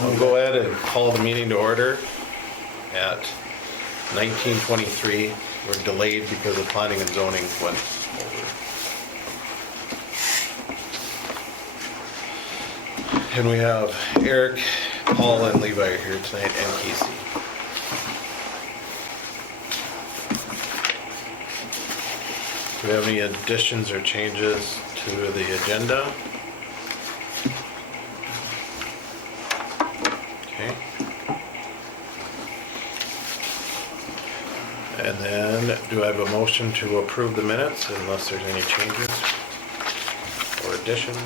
I'll go ahead and call the meeting to order at 19:23. We're delayed because of planning and zoning went over. And we have Eric, Paul, and Levi here tonight, and Casey. Do we have any additions or changes to the agenda? Okay. And then, do I have a motion to approve the minutes unless there's any changes or additions?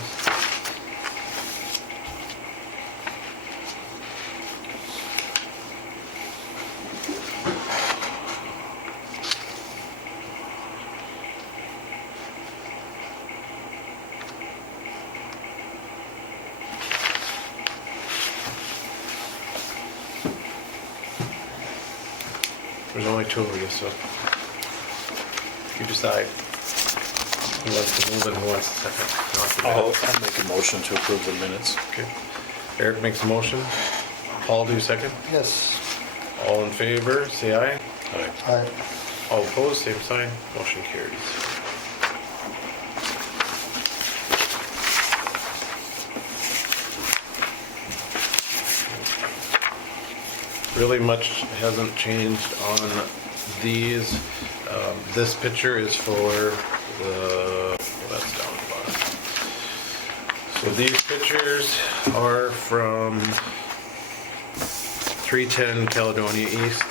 There's only two of you, so you decide who wants to move and who wants to second. Who wants to do I'll it? make a motion to approve the minutes. Okay. Eric makes a motion. Paul, do you second? Yes. All in favor, say aye. Aye. Aye. All opposed, same sign. Motion carries. Really much hasn't changed on these. This picture is for the, well, that's down the bottom. So these pictures are from 310 Caledonia East.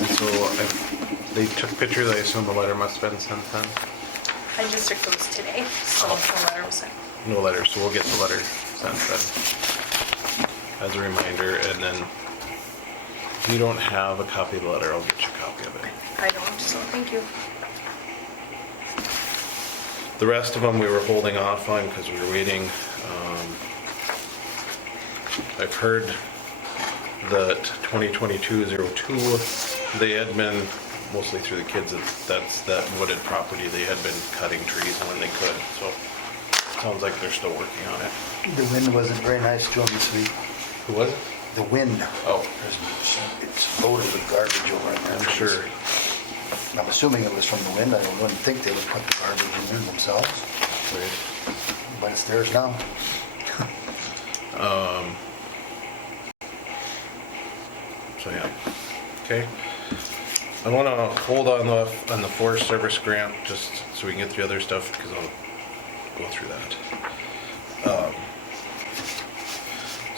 And so they took pictures, I assume the letter must have been sent then? I just took those today, so no letter was sent. No letter, so we'll get the letter sent then. As a reminder, and then if you don't have a copy of the letter, I'll get you a copy of it. I don't, so thank you. The rest of them we were holding off on because we were waiting. I've heard that 2022-02, they had been, mostly through the kids, that's that wooded property, they had been cutting trees when they could, so sounds like they're still working on it. The wind wasn't very nice to them this week. Who was it? The wind. Oh, It's loaded with garbage over in there. I'm sure. I'm assuming it was from the wind. I wouldn't think they would put the garbage in there themselves, but it's theirs now. So yeah, okay. I want to hold on the Forest Service grant just so we can get through other stuff because I'll go through that.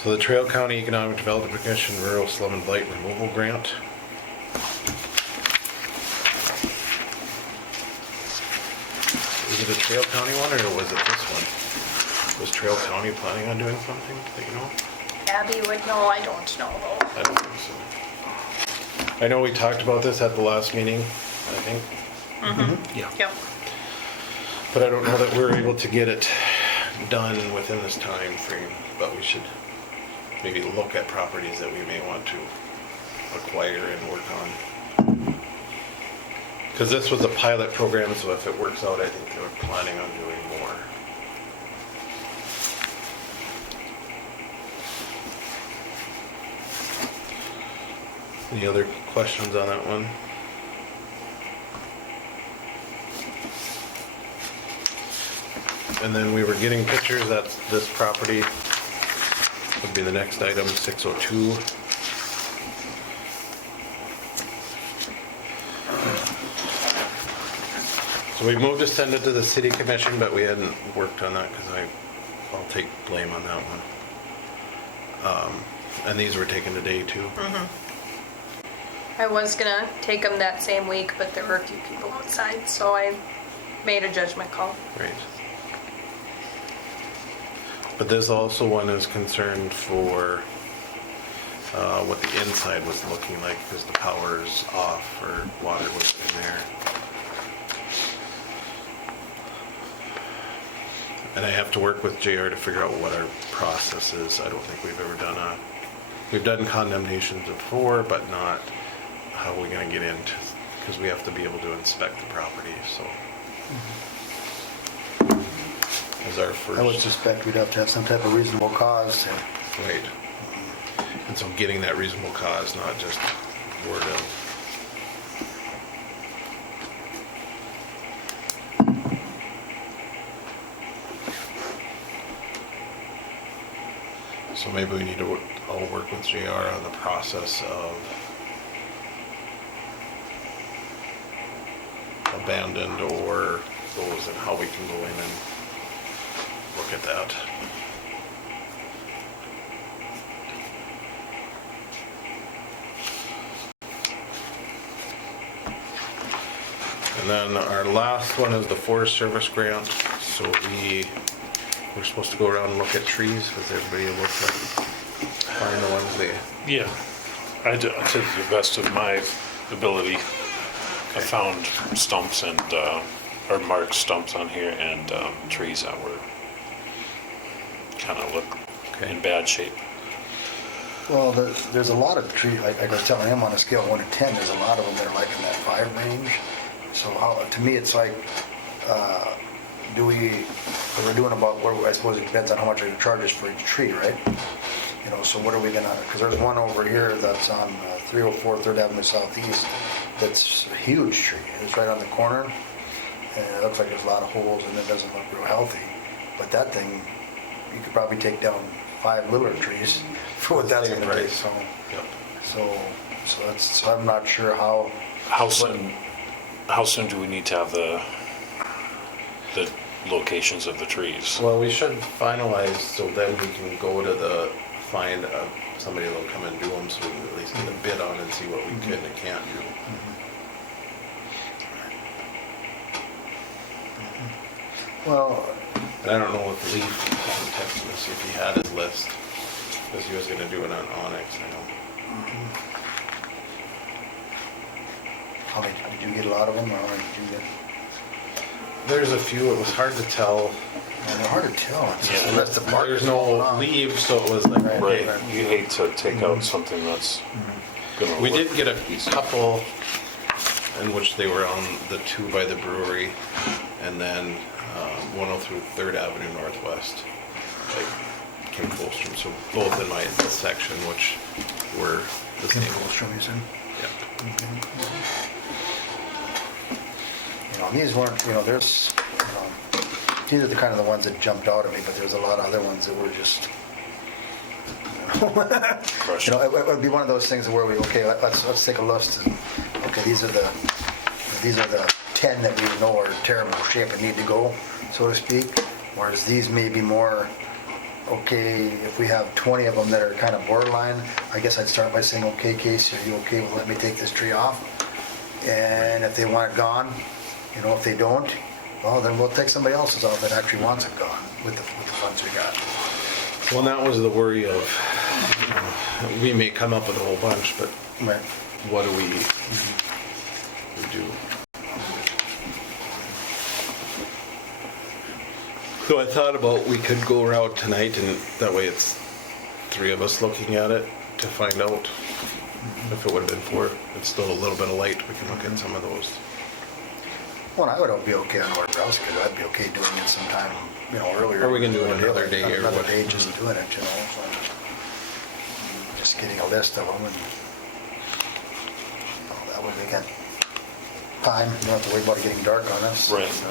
So the Trail County Economic Development Commission Rural Slum and Blight Removal Grant. Is it a Trail County one or was it this one? Was Trail County planning on doing something that you know? Abby would know, I don't know though. I don't think so. I know we talked about this at the last meeting, I think. Yeah. Yep. But I don't know that we're able to get it done within this time frame, but we should maybe look at properties that we may want to acquire and work on. Because this was a pilot program, so if it works out, I think they were planning on doing more. Any other questions on that one? And then we were getting pictures, that's this property, would be the next item, 602. So we moved to send it to the city commission, but we hadn't worked on that because I'll take blame on that one. And these were taken today too. I was gonna take them that same week, but there were a few people outside, so I made a judgment call. Right. But this also one is concerned for what the inside was looking like because the power's off or water was in there. And I have to work with JR to figure out what our process is. I don't think we've ever done we've done condemnations before, but not how we're gonna get into, because we have to be able to inspect the property, so. as our I would first, suspect we'd have to have some type of reasonable cause to, right. And so getting that reasonable cause, not just word of. So maybe we need to all work with JR on the process of abandoned or those and how we can go in and look at that. And then our last one is the Forest Service grant. So we're supposed to go around and look at trees. Has everybody looked at, find the ones they, Yeah, I did to the best of my ability. I found stumps and, or marked stumps on here and trees that were kind of look in bad shape. well, there's a lot of trees, like I was telling him, on a scale of 1 to 10, there's a lot of them that are like in that 5 range. So how, to me, it's like, we're doing about, what I suppose it depends on how much they're gonna charge us for each tree, right? You know, so what are we gonna, because there's one over here that's on 304 3rd Avenue Southeast, that's a huge tree. It's right on the corner, and it looks like there's a lot of holes, and it doesn't look real healthy. But that thing, you could probably take down 5 littler trees for what that's Same gonna be, price. so. Yep. So I'm not sure how, How soon do we need to have the locations of the trees? Well, we should finalize, so then we can go to find somebody that'll come and do them, so we can at least get a bid on and see what we can and can't do. well, And I don't know if Lee can text me, see if he had his list, because he was gonna do it on Onyx, I know. how many, did you get a lot of them, or how many did you get? There's a few, it was hard to tell. And they're hard to tell. It's just Yeah. a list of markers There's going no on. leaves, so it was like, Right. Right, okay. you hate to take out something that's gonna We look did get a decent. couple in which they were on the 2 by the brewery, and then 103 3rd Avenue Northwest, like Kim Colstrom, so both in my section, which were the Kim same. Colstrom, you said? Yep. You know, these weren't, you know, there's, these are the kind of the ones that jumped out at me, but there's a lot of other ones that were just, Crushed. you know, it would be one of those things where we, okay, let's take a list, and, okay, these are the 10 that we know are terrible shape and need to go, so to speak, whereas these may be more, okay, if we have 20 of them that are kind of borderline, I guess I'd start by saying, okay, Casey, are you okay with letting me take this tree off? And if they want it gone, you know, if they don't, well, then we'll take somebody else's out that actually wants it gone with the funds we got. Well, that was the worry of, we may come up with a whole bunch, but Right. what do we do? So I thought about, we could go around tonight, and that way it's 3 of us looking at it to find out if it would have been 4. It's still a little bit of light, we can look at some of those. Well, I would be okay on order else, because I'd be okay doing it sometime, you know, earlier. Or we can do it another day or Another what. day, just doing it, you know, so. Just getting a list of them, and that way we got time, you don't have to worry about it getting dark on us. Right. So,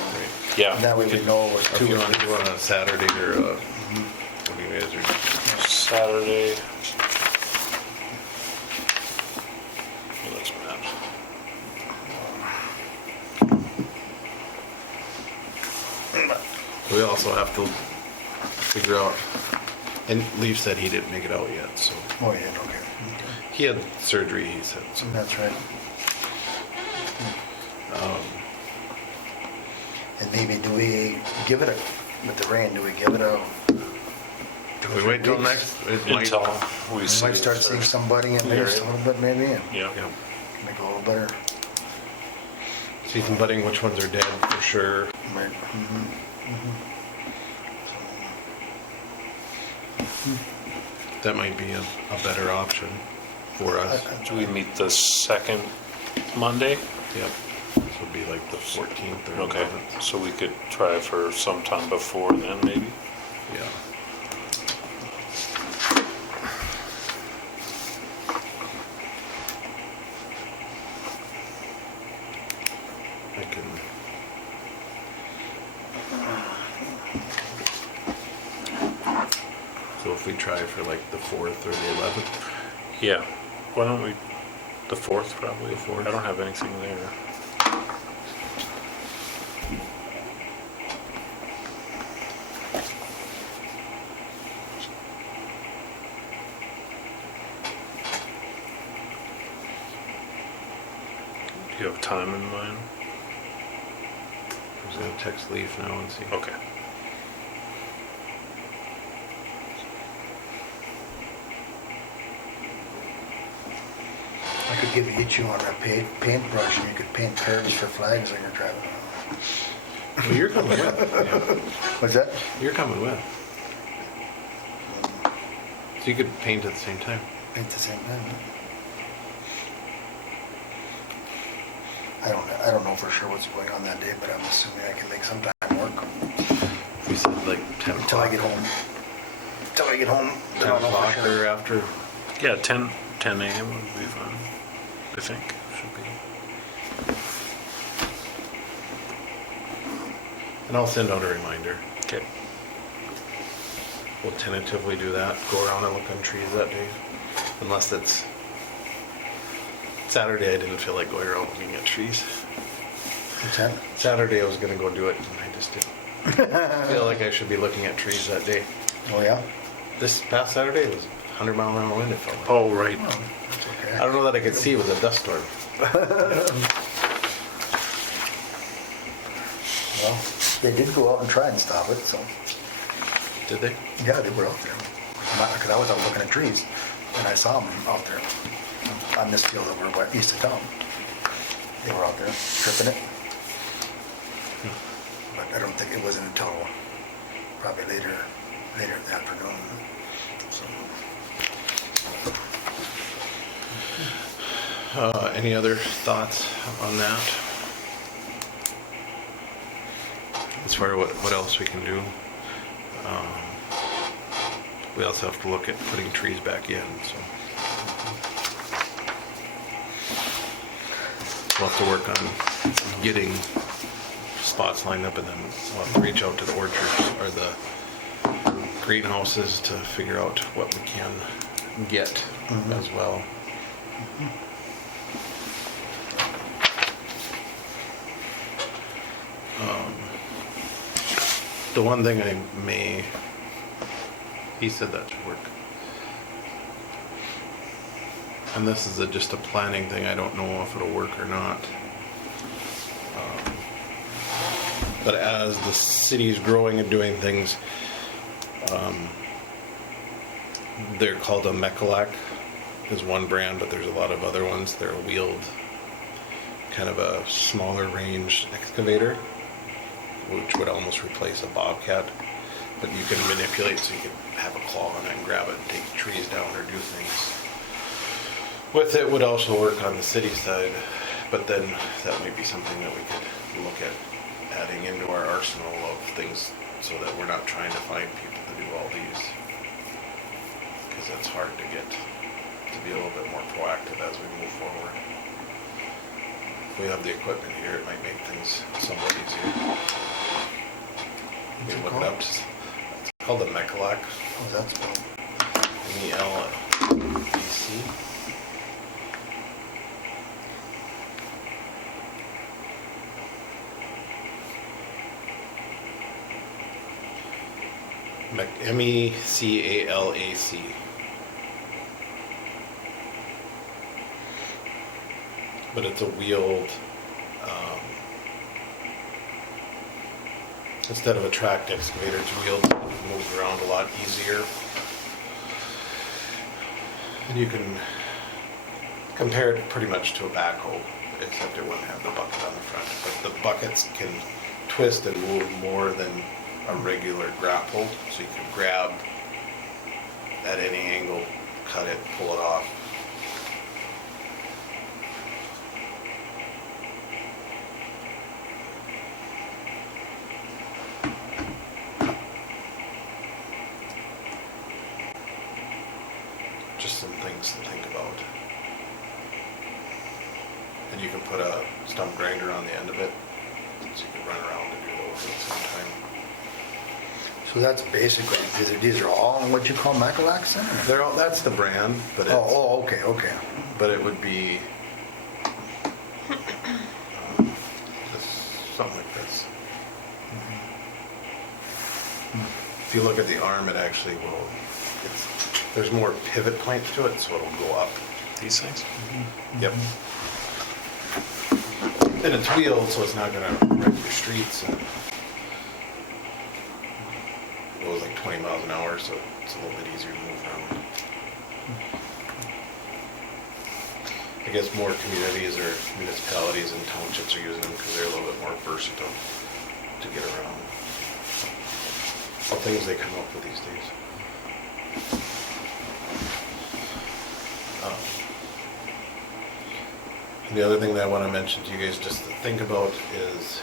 Yeah. and that way we know what's If you want to do it on a Saturday or what do you guys are? Saturday. Well, that's bad. We also have to figure out, and Leaf said he didn't make it out yet, so. Oh, yeah, okay. He had surgery, he said, so. That's right. And maybe do we give it with the rain, do we give it a? If we wait till next, it might. Until we We see. might start seeing some budding at least a little bit maybe, and Yeah. Yeah. make it a little better. See some budding, which ones are dead for sure. Right. That might be a better option for us. Do we meet the second Monday? Yep. This would be like the 14th or Okay, 11th. so we could try for sometime before then, maybe? Yeah. I can. So if we try for like the 4th or the 11th, Yeah. Why don't we, the 4th probably? The 4th. I don't have anything there. Do you have time in mind? I'm just gonna text Leaf now and see. Okay. I could give each you on a paintbrush and you could paint curves for flags when you're driving around. Well, you're coming with. Yeah. What's that? You're coming with. So you could paint at the same time. Paint the same time. I don't know for sure what's going on that day, but I'm assuming I can make some time work. We said like 10 o'clock. Until I get home. Until I get home. 10 I don't know o'clock for sure. or after. Yeah, 10 a.m. would be fine. I think, should be. And I'll send out a reminder. Okay. We'll tentatively do that. Go around and look on trees that day. Unless it's Saturday, I didn't feel like going around looking at trees. What's that? Saturday, I was gonna go do it, and I just didn't feel like I should be looking at trees that day. Oh, yeah? This past Saturday, it was 100-mile-an-hour wind, it felt like. Oh, right. Oh, that's okay. I don't know that I could see with a dust storm. Well, they did go out and try and stop it, so, Did they? yeah, they were out there. Because I was out looking at trees, and I saw them out there on this field over east of town. They were out there tripping it. But I don't think it wasn't until probably later in the afternoon. So, Any other thoughts on that? As far as what else we can do? We also have to look at putting trees back in, so. We'll have to work on getting spots lined up, and then we'll have to reach out to the orchards or the greenhouses to figure out what we can get as well. The one thing he said that should work. And this is just a planning thing. I don't know if it'll work or not. But as the city's growing and doing things, they're called a Mechalak is one brand, but there's a lot of other ones. They're a wheeled, kind of a smaller range excavator, which would almost replace a Bobcat. But you can manipulate, so you can have a claw on it and grab it and take trees down or do things. With it would also work on the city side, but then that might be something that we could look at adding into our arsenal of things so that we're not trying to find people to do all these. Because that's hard to get to be a little bit more proactive as we move forward. If we have the equipment here, it might make things somewhat easier. You can look it up. It's called a Mechalak. how's that spelled? M-E-L-E-C. M-E-C-A-L-A-C. But it's a wheeled, instead of a tracked excavator, it's wheeled, it moves around a lot easier. And you can compare it pretty much to a backhoe, except it wouldn't have the bucket on the front. But the buckets can twist and move more than a regular grapple, so you can grab at any angle, cut it, pull it off. just some things to think about. And you can put a stump grinder on the end of it, so you can run around and do those at the same time. So that's basically, these are all what you call Mechalax then? or- They're all, that's the brand, but Oh, it's, oh, okay, okay. but it would be something like this. If you look at the arm, it actually will, there's more pivot points to it, so it'll go up. These things? Yep. And it's wheeled, so it's not gonna wreck your streets, and it goes like 20 miles an hour, so it's a little bit easier to move around. I guess more communities or municipalities and townships are using them because they're a little bit more versatile to get around. All things they come up with these days. And the other thing that I want to mention to you guys just to think about is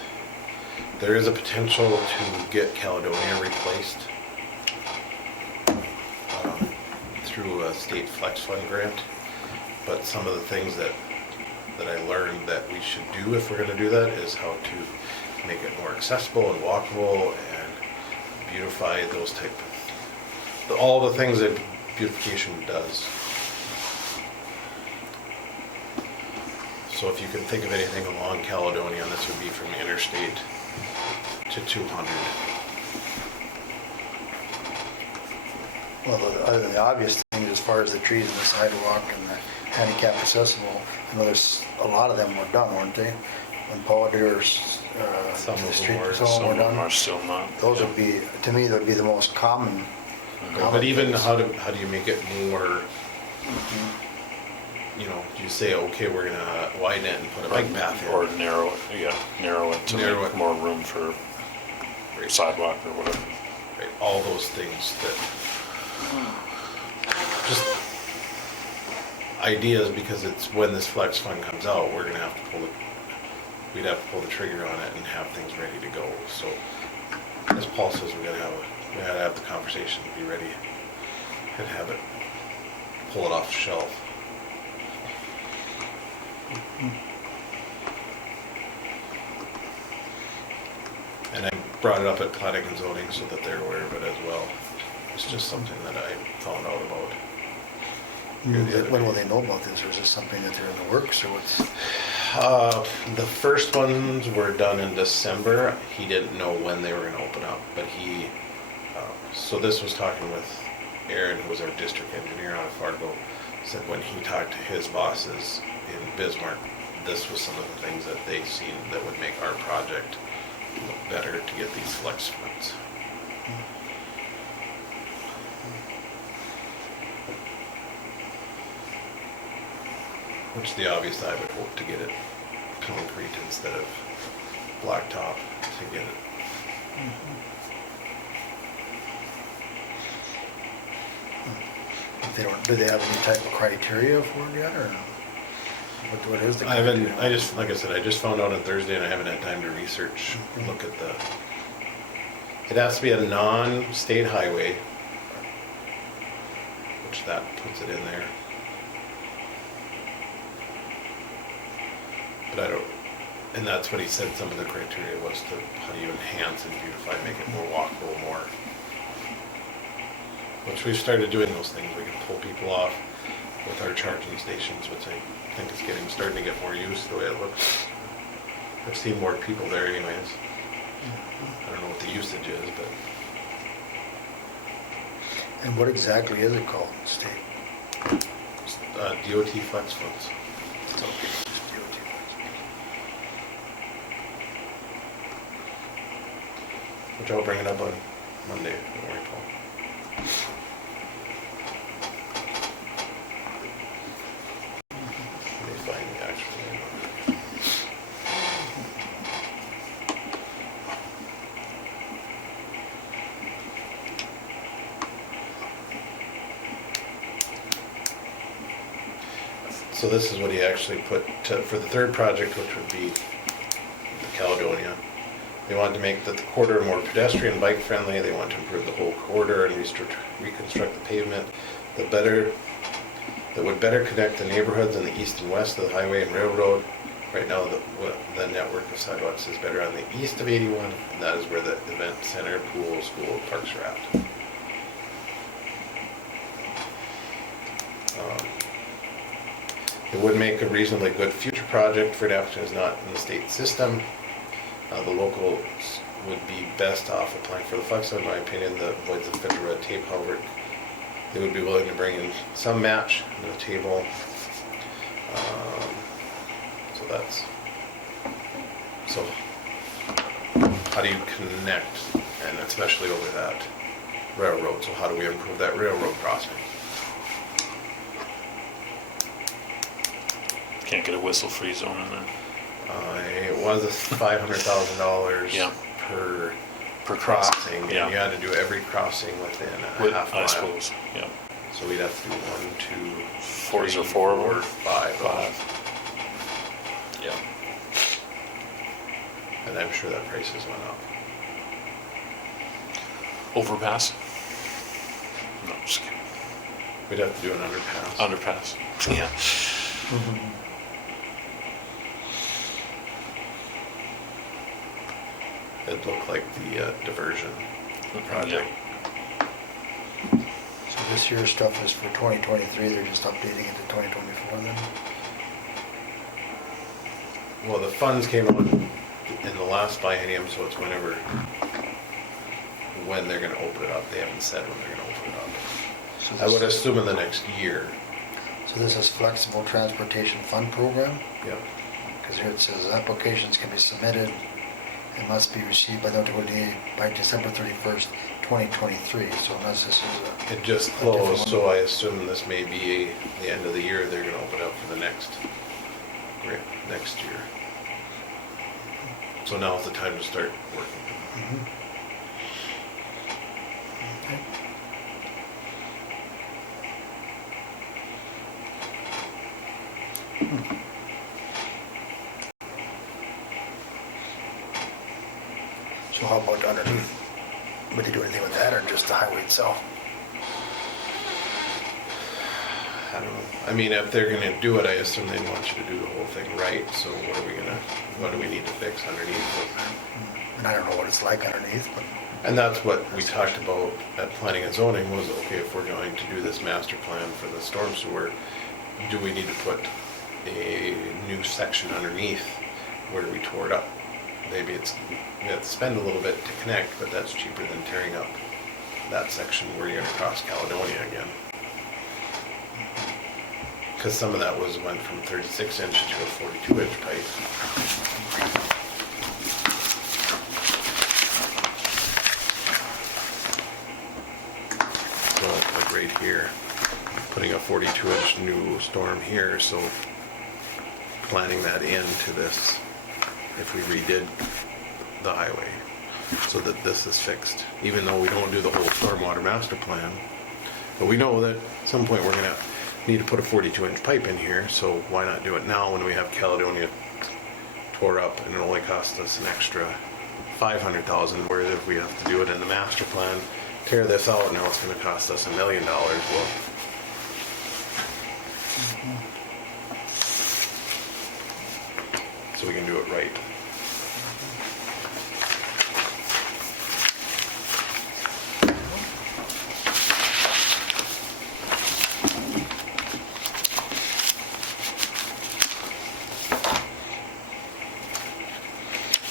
there is a potential to get Caledonia replaced through a state flex fund grant. But some of the things that I learned that we should do if we're going to do that is how to make it more accessible and walkable and beautify those type of, all the things that beautification does. So if you can think of anything along Caledonia, and this would be from Interstate to 200. Well, the obvious things as far as the trees and the sidewalk and the handicap accessible, I know there's, a lot of them were done, weren't they? When Paul did her, Some of them the street, were, some Some were of them are done. still not. Those would be, to me, that would be the most common. But even things. how do you make it more, you know, do you say, okay, we're gonna widen it and put a bike path in? Or narrow it to Narrow make it. more room for Right. sidewalk or whatever. Right, all those things that, just ideas, because it's when this flex fund comes out, we're gonna have to we'd have to pull the trigger on it and have things ready to go. So, as Paul says, we gotta have the conversation, be ready, and have it, pull it off the shelf. And I brought it up at planning and zoning so that they're aware of it as well. It's just something that I found out about. When will they know about this, or is this something that they're in the works, or what's? The first ones were done in December. He didn't know when they were gonna open up, but so this was talking with Aaron, who was our district engineer out of Fargo, said when he talked to his bosses in Bismarck, this was some of the things that they seen that would make our project look better to get these flex funds. Which the obvious, I would hope to get it concrete instead of blacktop to get it. They don't, do they have any type of criteria for it yet, or what is the? I haven't, criteria? like I said, I just found out on Thursday and I haven't had time to research, look at it has to be a non-state highway, which that puts it in there. But I don't, and that's what he said some of the criteria was to, how do you enhance and beautify, make it more walkable, more. Once we've started doing those things, we can pull people off with our charging stations, which I think is starting to get more use the way it looks. I've seen more people there anyways. I don't know what the usage is, but And what exactly is it called, state? DOT flex funds. It's okay, just DOT funds. Which I'll bring it up on Monday, don't worry, Paul. Let me find the actual name. So this is what he actually put for the third project, which would be the Caledonia. They wanted to make the corridor more pedestrian, bike friendly. They want to improve the whole corridor and reconstruct the pavement. The better that would better connect the neighborhoods on the east and west of the highway and railroad. Right now, the network of sidewalks is better on the east of 81, and that is where the event center, pool, school, parks are at. It would make a reasonably good future project for an applicant who's not in the state system. The locals would be best off applying for the flex, in my opinion, that avoids the federal red tape. However, they would be willing to bring in some match to the table. So that's, so how do you connect, and especially over that railroad, so how do we improve that railroad crossing? Can't get a whistle-free zone in there. It was a $500,000 Yeah. per Per crossing, and you yeah. had to do every crossing within a With- half I mile. suppose, yeah. So we'd have to do 1, 2, Four, is 3, there four of them? 4, 5. 5. Yeah. And I'm sure that prices went up. Overpass? No, just kidding. We'd have to do an underpass. Underpass. Yeah. It looked like the diversion project. So this year's stuff is for 2023, they're just updating it to 2024 then? Well, the funds came out in the last biennium, so it's whenever, when they're gonna open it up. They haven't said when they're gonna open it up. So I would this, assume in the next year. so this is Flexible Transportation Fund Program? Yep. Because here it says applications can be submitted and must be received by by December 31st, 2023. So unless this is It just closed, so I assume this may be the end of the year. They're gonna open up for the next year. So now's the time to start working. Okay. So how about underneath? Would they do anything with that or just the highway itself? I don't know. I mean, if they're gonna do it, I assume they want you to do the whole thing right. So what do we need to fix underneath? And I don't know what it's like underneath, but And that's what we talked about at planning and zoning was, okay, if we're going to do this master plan for the storm sewer, do we need to put a new section underneath where we tore it up? Maybe we have to spend a little bit to connect, but that's cheaper than tearing up that section where you're gonna cross Caledonia again. Because some of that went from 36 inch to a 42 inch pipe. So like right here, putting a 42 inch new storm here, so planning that into this, if we redid the highway, so that this is fixed, even though we don't do the whole stormwater master plan. But we know that at some point we're gonna need to put a 42 inch pipe in here, so why not do it now when we have Caledonia tore up and it only cost us an extra 500,000, whereas if we have to do it in the master plan, tear this out, now it's gonna cost us $1 million. Well, so we can do it right.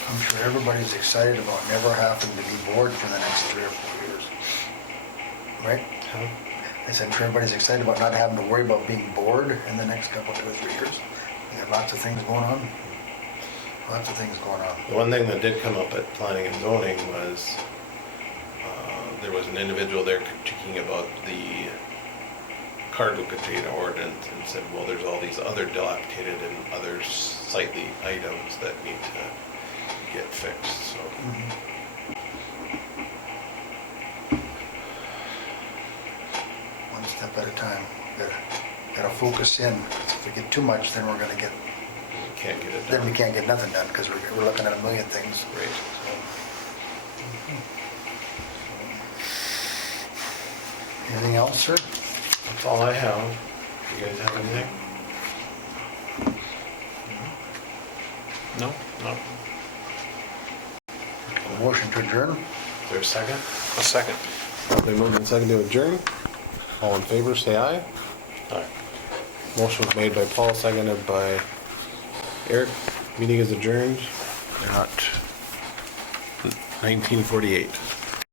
I'm sure everybody's excited about never having to be bored for the next 3 or 4 years. Right? I said, I'm sure everybody's excited about not having to worry about being bored in the next couple, 2 or 3 years. We got lots of things going on. Lots of things going on. The one thing that did come up at planning and zoning was, there was an individual there critiquing about the cargo container ordinance and said, well, there's all these other dilapidated and other sightly items that need to get fixed, so. One step at a time. Gotta focus in. If we get too much, then we're gonna get, We can't get it then we done. can't get nothing done because we're looking at a million things. Right. Anything else, sir? That's all I have. You guys have anything? No, no. Motion to adjourn? Is there a second? A second. They moved and second to adjourn. All in favor, say aye. All right. Motion was made by Paul, seconded by Eric. Meeting is adjourned at 19:48.